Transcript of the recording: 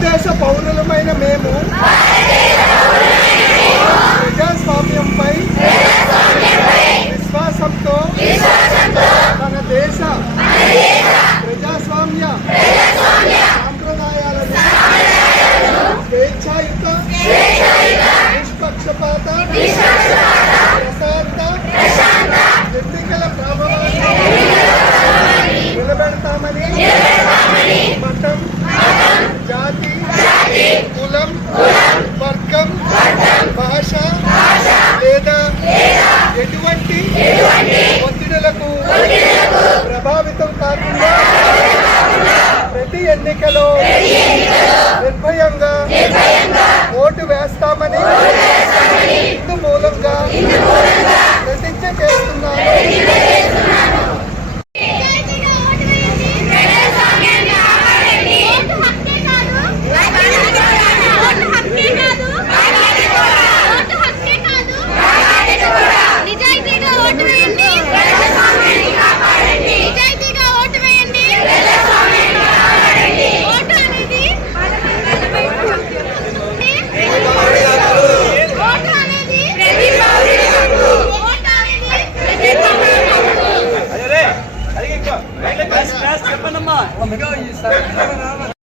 భారతదేశ పౌరులమైన మేము ప్రజాస్వామ్యంపై విశ్వాసంతో మన దేశ ప్రజాస్వామ్య సాంప్రదాయాలను స్వేచ్ఛాయుత నిష్పక్షపాత ఎన్నికలు Best that's good the month. Let me oh go, you son.